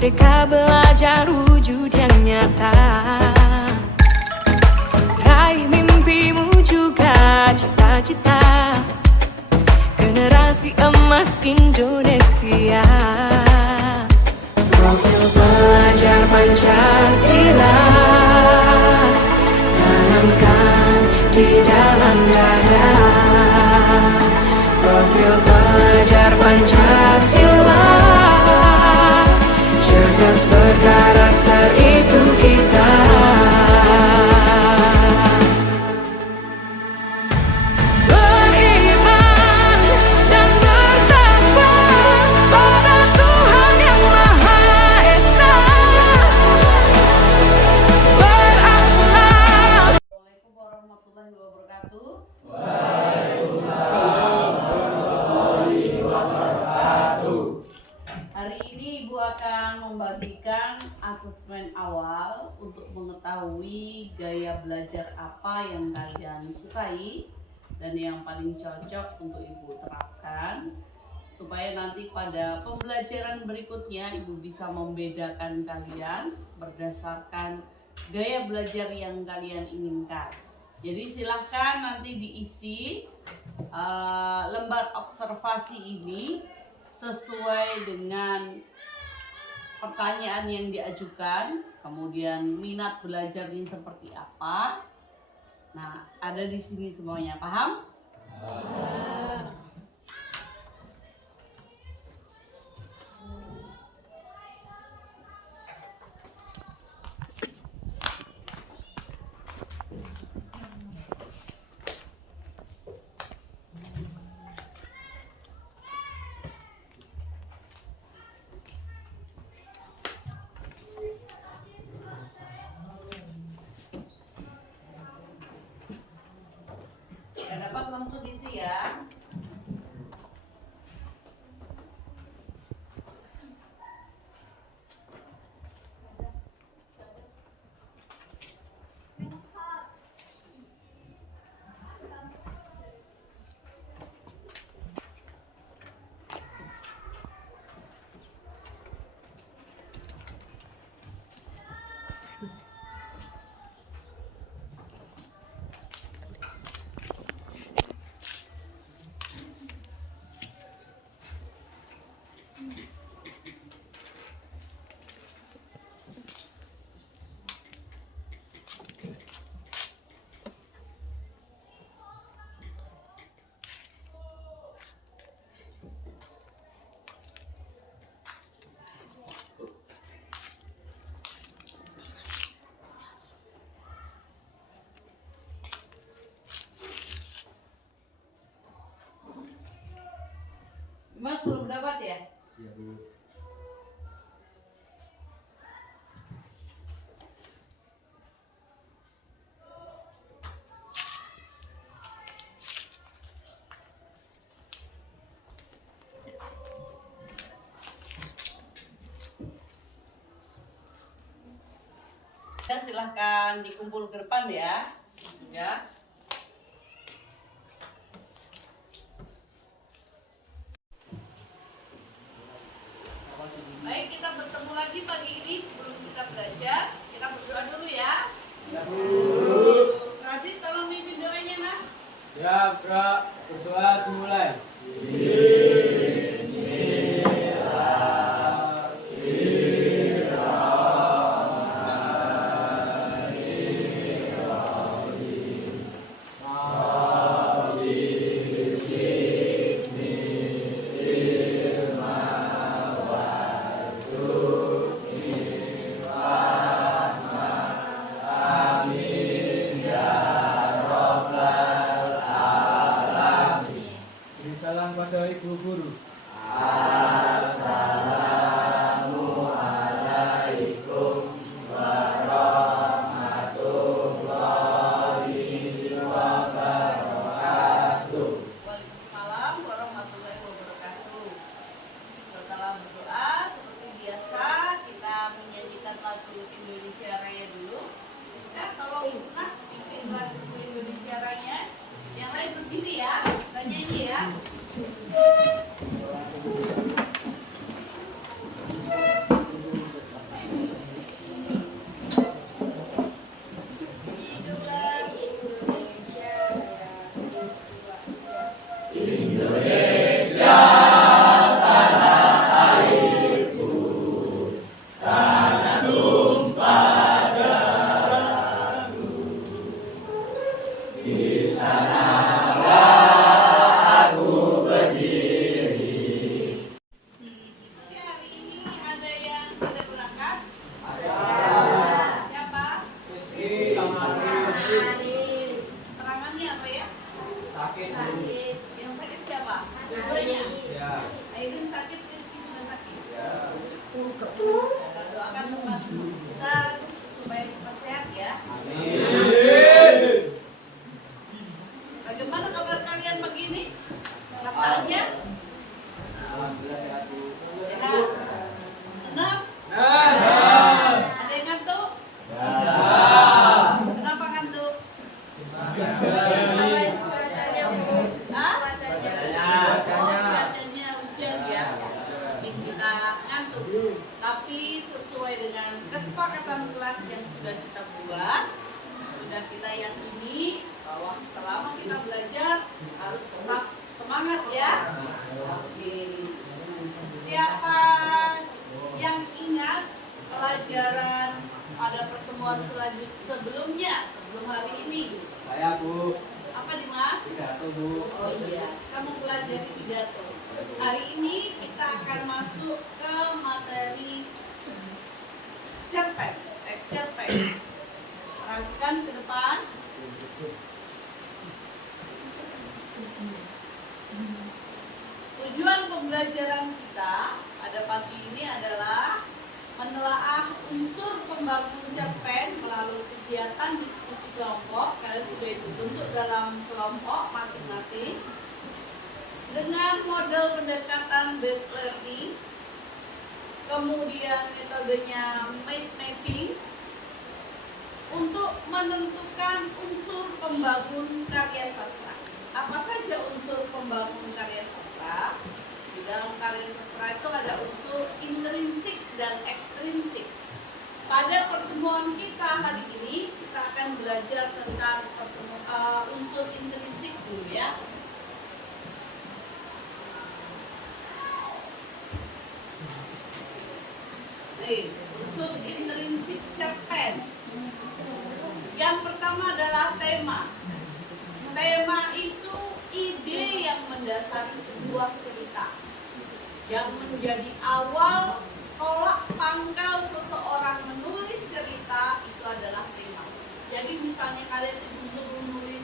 Merdeka belajar wujud yang nyata. Raih mimpimu juga cita-cita. Generasi emas Indonesia. Profil pelajar Pancasila tanamkan di dalam dada. Profil pelajar Pancasila, cerdas berkarakter itu kita. Beriman dan bertakwa pada Tuhan yang Maha Esa. Berakhlak. Assalamualaikum warahmatullahi wabarakatuh. Hari ini Ibu akan membagikan asesmen awal untuk mengetahui gaya belajar apa yang kalian sukai dan yang paling cocok untuk Ibu terapkan, supaya nanti pada pembelajaran berikutnya Ibu bisa membedakan kalian berdasarkan gaya belajar yang kalian inginkan. Jadi silahkan nanti diisi lembar observasi ini sesuai dengan pertanyaan yang diajukan, kemudian minat belajarnya seperti apa. Nah, ada di sini semuanya, paham? Dapat langsung isi ya. Mas belum dapat ya? Iya, Bu. Ya, silahkan dikumpul ke depan ya. Ya. Baik, kita bertemu lagi pagi ini. Sebelum kita belajar, kita berdoa dulu ya. Ya, Bu. Radit, tolong mimpin doanya, Mas. Ya, Kak. Berdoa dimulai. Beri salam pada Ibu Guru. Waalaikumsalam warahmatullahi wabarakatuh. Setelah berdoa, seperti biasa kita menyanyikan lagu Indonesia Raya dulu. Siska, tolong Ibu pimpin lagu Indonesia Raya. Yang lain berdiri ya, kita nyanyi ya. Oke, hari ini ada yang tidak berangkat? Siapa? Keterangannya apa ya? Yang sakit siapa? Dua-duanya. Aidin sakit, Rizky juga sakit. Kita doakan teman kita supaya cepat sehat ya. Bagaimana kabar kalian begini? Rasanya? Sehat? Senang? Ada yang ngantuk? Kenapa ngantuk? Hah? Cuacanya hujan ya, bikin kita ngantuk. Tapi sesuai dengan kesepakatan kelas yang sudah kita buat, sudah kita yakini bahwa selama kita belajar harus tetap semangat ya. Oke. Siapa yang ingat pelajaran pada pertemuan sebelumnya, sebelum hari ini? Saya Bu, Apa Dimas? pidato Bu. Oh iya, kita mau belajar pidato. Hari ini kita akan masuk ke materi cerpen, teks cerpen. Perhatikan ke depan. Tujuan pembelajaran kita pada pagi ini adalah menelaah unsur pembangun cerpen melalui kegiatan diskusi kelompok. Kalian sudah dibentuk dalam kelompok masing-masing dengan model pendekatan based learning, kemudian metodenya mind mapping untuk menentukan unsur pembangun karya sastra. Apa saja unsur pembangun karya sastra? Di dalam karya sastra itu ada unsur intrinsik dan ekstrinsik. Pada pertemuan kita hari ini, kita akan belajar tentang unsur intrinsik dulu ya. Unsur intrinsik cerpen. Yang pertama adalah tema. Tema itu ide yang mendasari sebuah cerita, yang menjadi awal tolak pangkal seseorang menulis cerita itu adalah tema. Jadi misalnya kalian disuruh menulis,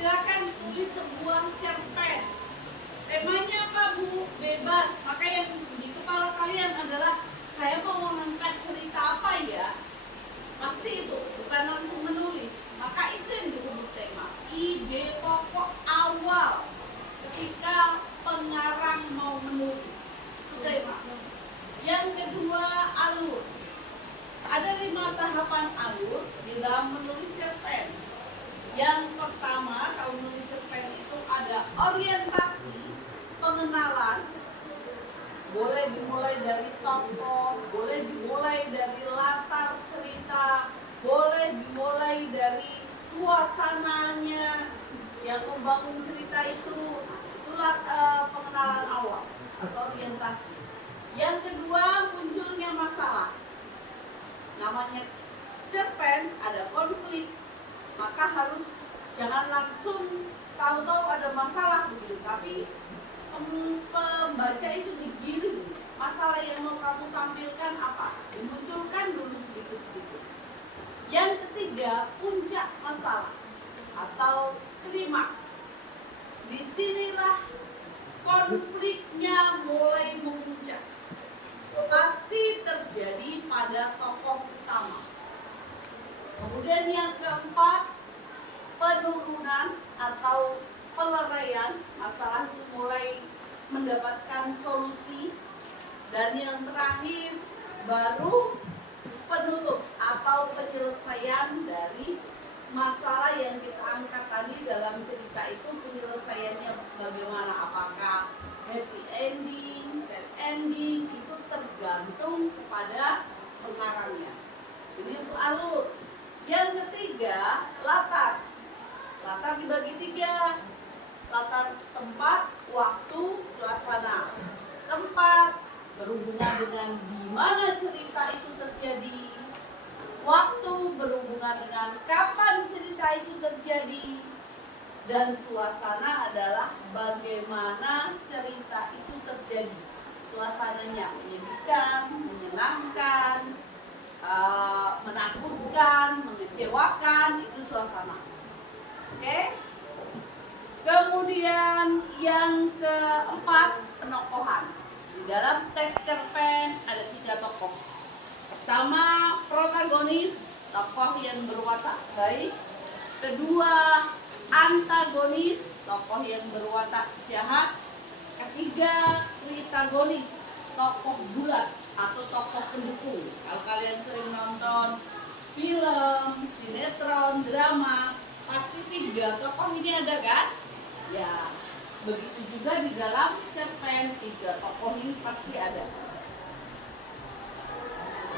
silakan tulis sebuah cerpen. Temanya apa Bu? Bebas. Maka yang di kepala kalian adalah saya mau mengangkat cerita apa ya? Pasti itu, bukan langsung menulis. Maka itu yang disebut tema. Ide pokok awal ketika pengarang mau menulis. Itu tema. Yang kedua, alur. Ada 5 tahapan alur di dalam menulis cerpen. Yang pertama, kalau menulis cerpen itu ada orientasi, pengenalan. Boleh dimulai dari tokoh, boleh dimulai dari latar cerita, boleh dimulai dari suasananya yang membangun cerita itu. Itulah pengenalan awal atau orientasi. Yang kedua, munculnya masalah. Namanya cerpen, ada konflik, maka harus jangan langsung tahu-tahu ada masalah begitu, tapi pembaca itu digiring. Masalah yang mau kamu tampilkan apa? Dimunculkan dulu sedikit-sedikit. Yang ketiga, puncak masalah atau klimaks. Disinilah konfliknya mulai memuncak. Pasti terjadi pada tokoh utama. Kemudian yang keempat, penurunan atau peleraian. Masalah itu mulai mendapatkan solusi. Dan yang terakhir baru penutup atau penyelesaian dari masalah yang kita angkat tadi dalam cerita itu. Penyelesaiannya bagaimana, apakah happy ending, sad ending, itu tergantung kepada pengarangnya. Ini untuk alur. Yang ketiga, latar. Latar dibagi 3. Latar tempat, dengan di mana cerita itu terjadi, waktu berhubungan dengan kapan cerita itu terjadi, dan suasana adalah bagaimana cerita itu terjadi. Suasananya menyedihkan, menyenangkan, menakutkan, mengecewakan, itu suasana. Oke? Kemudian yang keempat, penokohan. Di dalam teks cerpen ada 3 tokoh. Pertama, protagonis, tokoh yang berwatak baik. Kedua, antagonis, tokoh yang berwatak jahat. Ketiga, klitagonis, tokoh bulat atau tokoh pendukung. Kalau kalian sering nonton film, sinetron, drama, pasti 3 tokoh ini ada kan? Ya, begitu juga di dalam cerpen 3 tokoh ini pasti ada.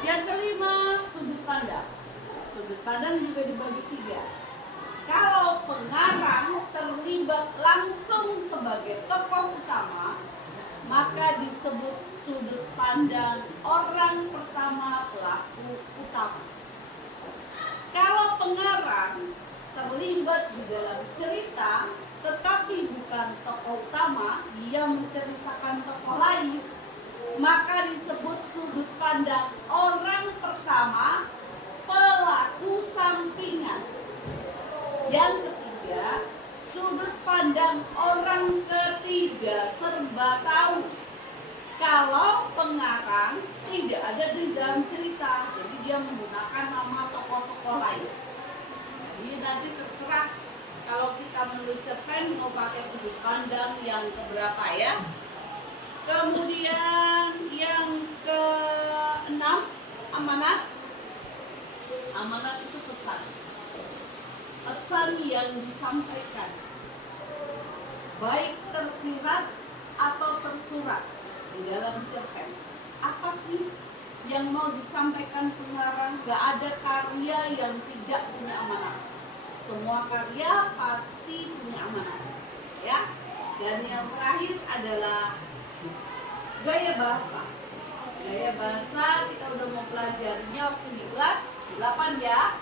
Yang kelima, sudut pandang. Sudut pandang juga dibagi 3. Kalau pengarang terlibat langsung sebagai tokoh utama, maka disebut sudut pandang orang pertama pelaku utama. Kalau pengarang terlibat di dalam cerita tetapi bukan tokoh utama, dia menceritakan tokoh lain, maka disebut sudut pandang orang pertama pelaku sampingan. Yang ketiga, sudut pandang orang ketiga serba tahu. Kalau pengarang tidak ada di dalam cerita, jadi dia menggunakan nama tokoh-tokoh lain. Jadi nanti terserah kalau kita menulis cerpen mau pakai sudut pandang yang keberapa ya. Kemudian yang ke-6, amanat. Amanat itu pesan. Pesan yang disampaikan, baik tersirat atau tersurat di dalam cerpen. Apa sih yang mau disampaikan pengarang? Gak ada karya yang tidak punya amanat. Semua karya pasti punya amanat, ya. Dan yang terakhir adalah gaya bahasa. Gaya bahasa kita udah mau pelajarinya waktu di kelas 8 ya.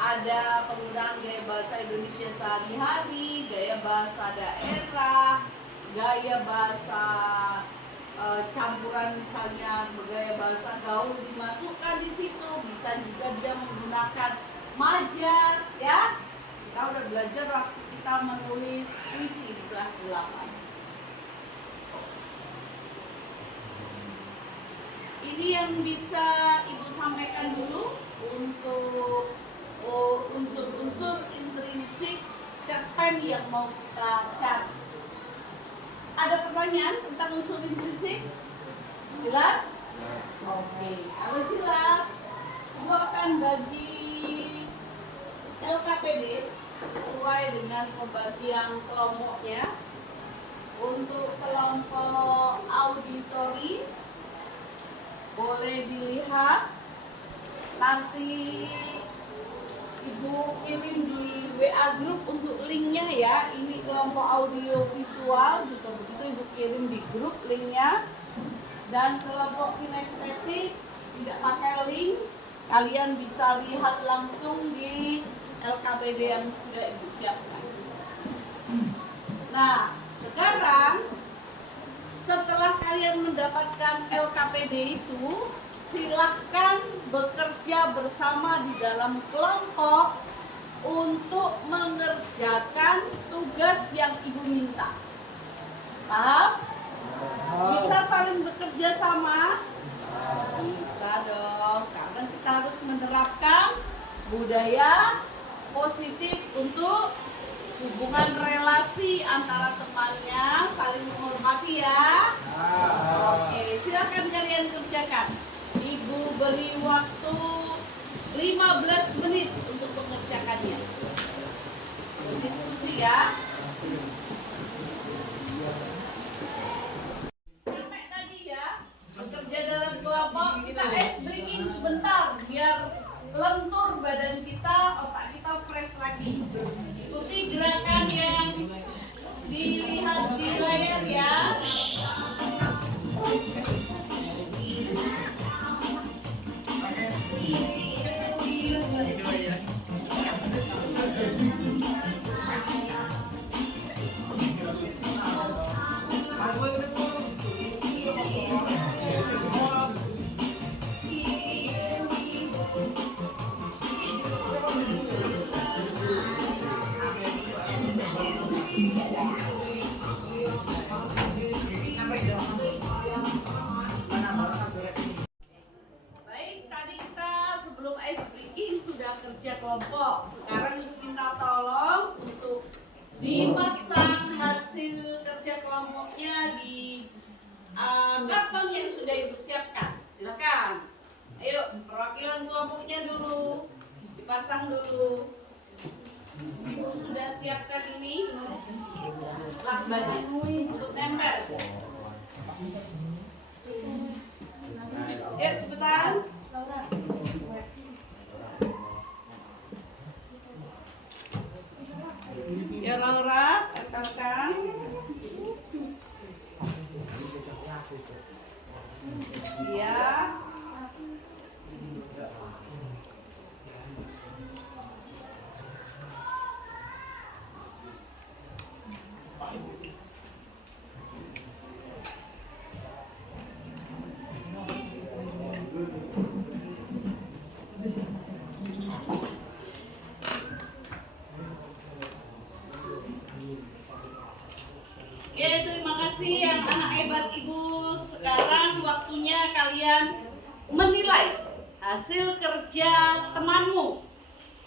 Ada penggunaan gaya bahasa Indonesia sehari-hari, gaya bahasa daerah, gaya bahasa campuran, misalnya gaya bahasa gaul dimasukkan di situ. Bisa juga dia menggunakan majas, ya. Kita udah belajar waktu kita menulis puisi di kelas 8. Ini yang bisa Ibu sampaikan dulu untuk unsur-unsur intrinsik cerpen yang mau kita cari. Ada pertanyaan tentang unsur intrinsik? Jelas? Oke. Kalau jelas, Ibu akan bagi LKPD sesuai dengan pembagian kelompoknya. Untuk kelompok auditori boleh dilihat, nanti Ibu kirim di WA grup untuk linknya ya. Ini kelompok audio visual juga begitu, Ibu kirim di grup linknya. Dan kelompok kinestetik tidak pakai link, kalian bisa lihat langsung di LKPD yang sudah Ibu siapkan. Nah, sekarang setelah kalian mendapatkan LKPD itu, silahkan bekerja bersama di dalam kelompok untuk mengerjakan tugas yang Ibu minta. Paham? Bisa saling bekerja sama? Bisa dong, karena kita harus menerapkan budaya positif untuk hubungan relasi antara temannya, saling menghormati ya. Oke, silakan kalian kerjakan. Ibu beri waktu 15 menit untuk mengerjakannya. Berdiskusi ya. Sampai tadi ya, bekerja dalam kelompok, kita breaking sebentar biar lentur badan kita, otak kita fresh lagi. Ikuti gerakan yang dilihat di layar ya. Baik, tadi kita sebelum ice breaking sudah kerja kelompok. Sekarang Ibu minta tolong untuk dipasang hasil kerja kelompoknya di karton yang sudah Ibu siapkan. Silakan. Ayo, perwakilan kelompoknya dulu dipasang dulu. Ibu sudah siapkan ini lakbannya untuk nempel. Yuk cepetan. Ya Laura, tempelkan. Iya. Oke, terima kasih yang anak hebat Ibu. Sekarang waktunya kalian menilai hasil kerja temanmu.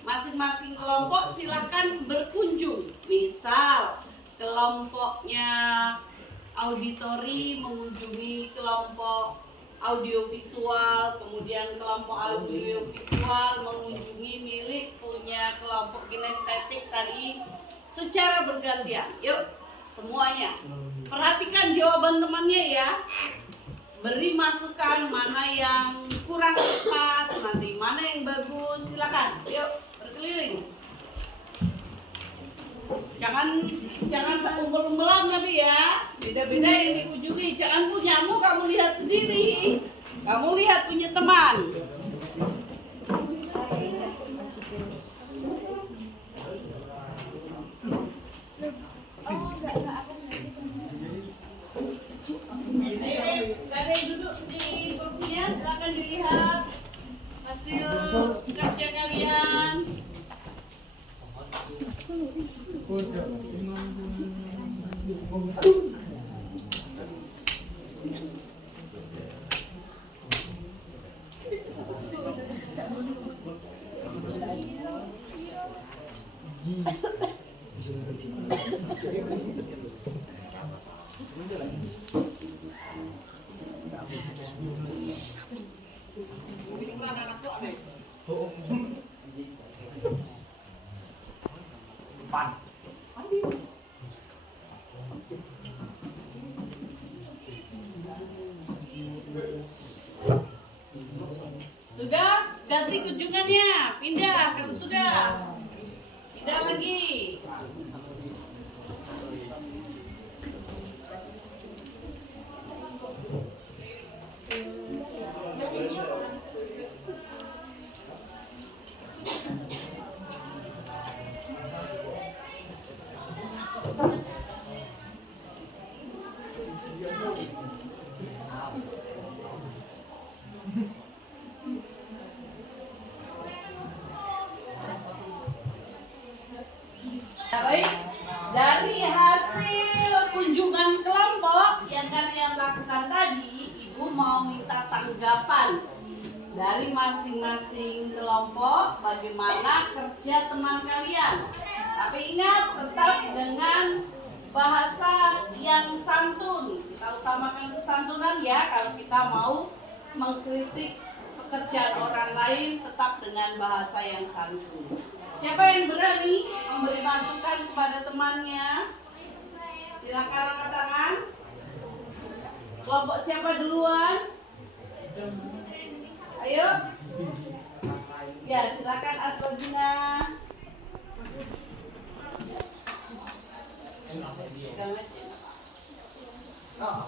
Masing-masing kelompok silahkan berkunjung. Misal kelompoknya auditori mengunjungi kelompok audiovisual, kemudian kelompok audiovisual mengunjungi milik punya kelompok kinestetik tadi secara bergantian. Yuk semuanya perhatikan jawaban temannya ya, beri masukan mana yang kurang tepat, nanti mana yang bagus. Silakan, yuk berkeliling. Jangan umpel-umpelan tapi ya, beda-beda yang dikunjungi. Jangan punyamu kamu lihat sendiri, kamu lihat punya teman. Ayo, gak ada yang duduk di kursinya, silakan dilihat hasil kerja kalian. Sudah, ganti kunjungannya, pindah kalau sudah. Tidak lagi. Baik, dari hasil kunjungan kelompok yang kalian lakukan tadi, Ibu mau minta tanggapan dari masing-masing kelompok bagaimana kerja teman kalian. Tapi ingat, tetap dengan bahasa yang santun. Kita utamakan kesantunan ya, kalau kita mau mengkritik pekerjaan orang lain tetap dengan bahasa yang santun. Siapa yang berani memberi masukan kepada temannya? Silakan angkat tangan. Kelompok siapa duluan? Ayo. Ya, silakan Atlogina. Oh.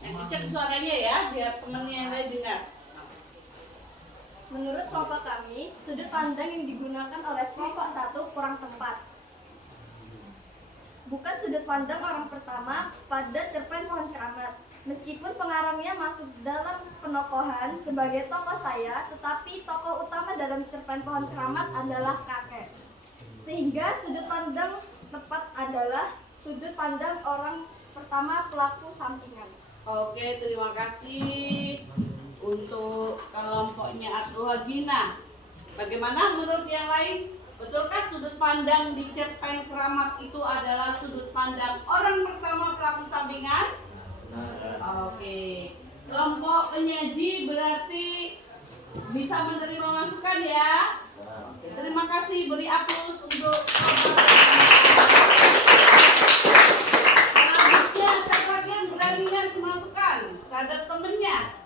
Yang kencang suaranya ya, biar temannya yang lain dengar. Menurut kelompok kami, sudut pandang yang digunakan oleh kelompok 1 kurang tepat. sudut pandang orang pertama pada cerpen Pohon Keramat. Meskipun pengarangnya masuk dalam penokohan sebagai tokoh saya, tetapi tokoh utama dalam cerpen Pohon Keramat adalah kakek. Sehingga sudut pandang tepat adalah sudut pandang orang pertama pelaku sampingan. Oke, terima kasih untuk kelompoknya Atuha Gina. Bagaimana menurut yang lain? Betulkah sudut pandang di cerpen Keramat itu adalah sudut pandang orang pertama pelaku sampingan? Oke. Kelompok penyaji berarti bisa menerima masukan ya. Terima kasih, beri aplaus untuk selanjutnya. Siapa lagi yang berani ngasih masukan terhadap temennya?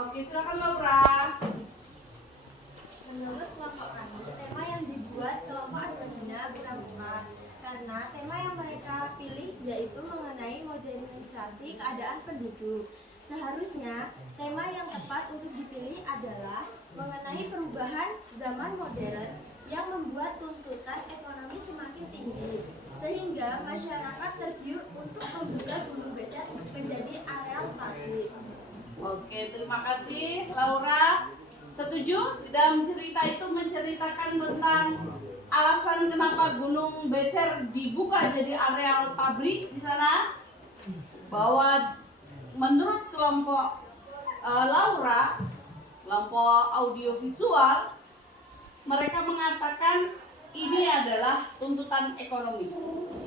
Oke, silakan Laura. Menurut kelompok kami, tema yang dibuat kelompok Atuha bukan tepat, karena tema yang mereka pilih yaitu mengenai modernisasi keadaan penduduk. Seharusnya tema yang tepat untuk dipilih adalah mengenai perubahan zaman modern yang membuat tuntutan ekonomi semakin tinggi, sehingga masyarakat tergiur untuk membuka gunung beser menjadi areal pabrik. Oke, terima kasih Laura. Setuju? Di dalam cerita itu menceritakan tentang alasan kenapa Gunung Beser dibuka jadi areal pabrik di sana. Bahwa menurut kelompok Laura, kelompok audiovisual, mereka mengatakan ini adalah tuntutan ekonomi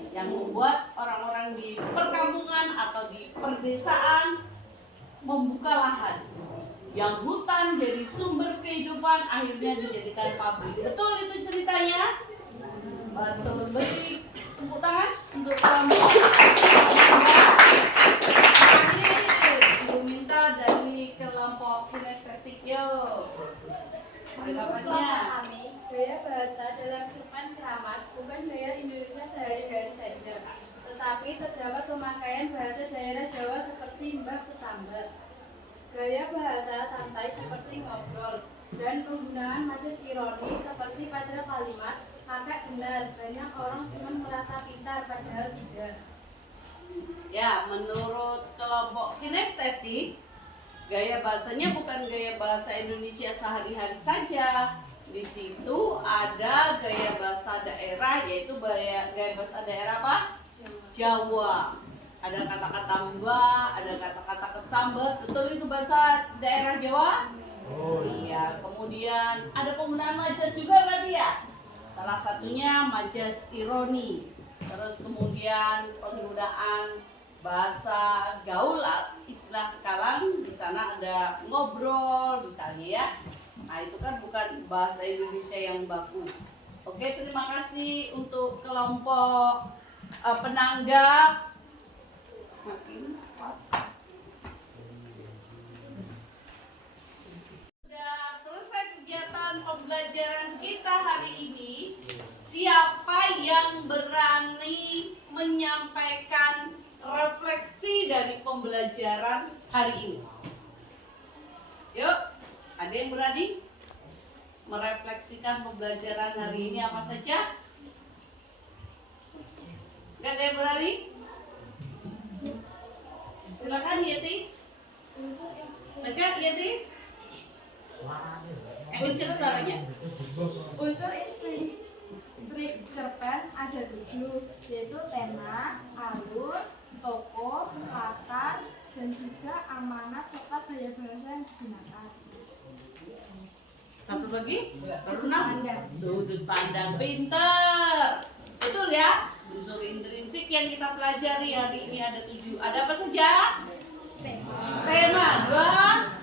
yang membuat orang-orang di perkampungan atau di perdesaan membuka lahan. Yang hutan jadi sumber kehidupan akhirnya dijadikan pabrik. Betul itu ceritanya? Betul. Beri tepuk tangan untuk kelompok. Terakhir, minta dari kelompok kinestetik yuk. Tanggapannya. Kami, gaya bahasa dalam cerpen Keramat bukan gaya Indonesia sehari-hari saja, tetapi terdapat pemakaian bahasa daerah Jawa seperti mbah kesambat, gaya bahasa santai seperti ngobrol, dan penggunaan majas ironi seperti pada kalimat kakek benar, banyak orang cuma merasa pintar padahal tidak. Ya, menurut kelompok kinestetik, gaya bahasanya bukan gaya bahasa Indonesia sehari-hari saja. Di situ ada gaya bahasa daerah, yaitu gaya bahasa daerah apa? Jawa. Ada kata-kata mbah, ada kata-kata kesambat. Betul itu bahasa daerah Jawa? Oh iya. Kemudian ada penggunaan majas juga berarti ya? Salah satunya majas ironi. Terus kemudian penggunaan bahasa gaul, istilah sekarang di sana ada ngobrol misalnya ya. Nah itu kan bukan bahasa Indonesia yang baku. Oke, terima kasih untuk kelompok penanggap. Sudah selesai kegiatan pembelajaran kita hari ini. Siapa yang berani menyampaikan refleksi dari pembelajaran hari ini? Yuk, ada yang berani merefleksikan pembelajaran hari ini apa saja? Gak ada yang berani? Silakan Yeti. Dekat Yeti. Yang kecil suaranya. Unsur inspirasi cerpen ada 7, yaitu tema, alur, tokoh, latar, dan juga amanat serta gaya bahasa yang digunakan. Satu lagi, keenam, sudut pandang pintar. Betul ya? Unsur intrinsik yang kita pelajari hari ini ada 7. Ada apa saja? Tema 2,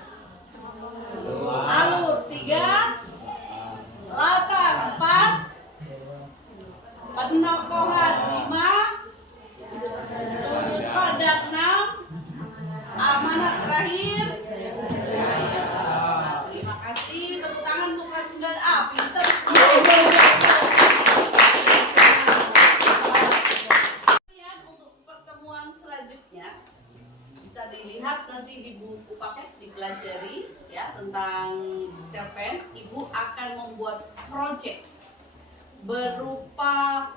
alur 3, latar 4, penokohan 5, sudut pandang 6, amanat terakhir. Terima kasih. Tepuk tangan untuk kelas 9A. Pintar. Untuk pertemuan selanjutnya bisa dilihat nanti di buku paket dipelajari ya tentang cerpen. Ibu akan membuat project berupa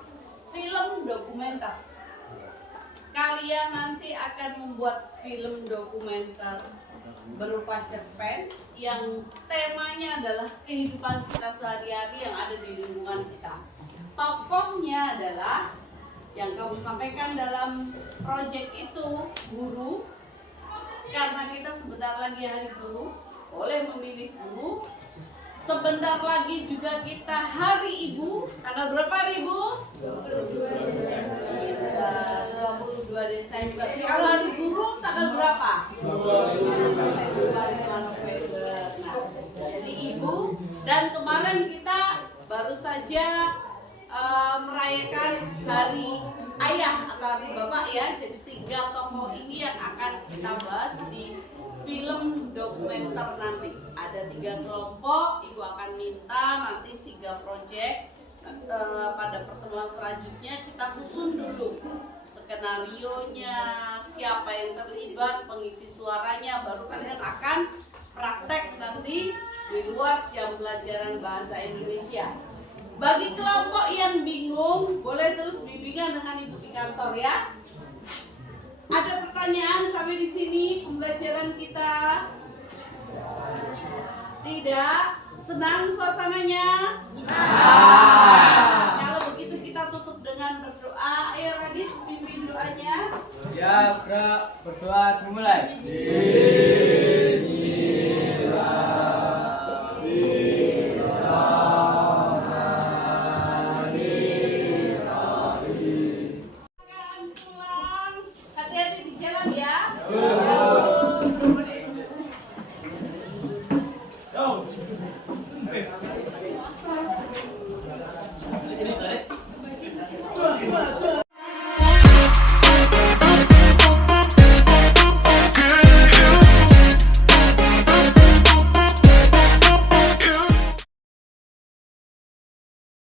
film dokumenter kalian nanti akan membuat film dokumenter berupa cerpen yang temanya adalah kehidupan kita sehari-hari yang ada di lingkungan kita. Tokohnya adalah yang kamu sampaikan dalam proyek itu guru, karena kita sebentar lagi hari guru, boleh memilih guru. Sebentar lagi juga kita hari ibu, tanggal berapa hari ibu? 22 Desember. Kalau hari guru tanggal berapa? 25 November. Nah, jadi ibu, dan kemarin kita baru saja merayakan hari ayah atau hari bapak ya. Jadi 3 tokoh ini yang akan kita bahas di film dokumenter nanti. Ada 3 kelompok, ibu akan minta nanti 3 proyek. Pada pertemuan selanjutnya kita susun dulu skenarionya, siapa yang terlibat, pengisi suaranya, baru kalian akan praktek nanti di luar jam pelajaran bahasa Indonesia. Bagi kelompok yang bingung, boleh terus bimbingan dengan ibu di kantor ya. Ada pertanyaan sampai di sini pembelajaran kita? Tidak? Senang suasananya?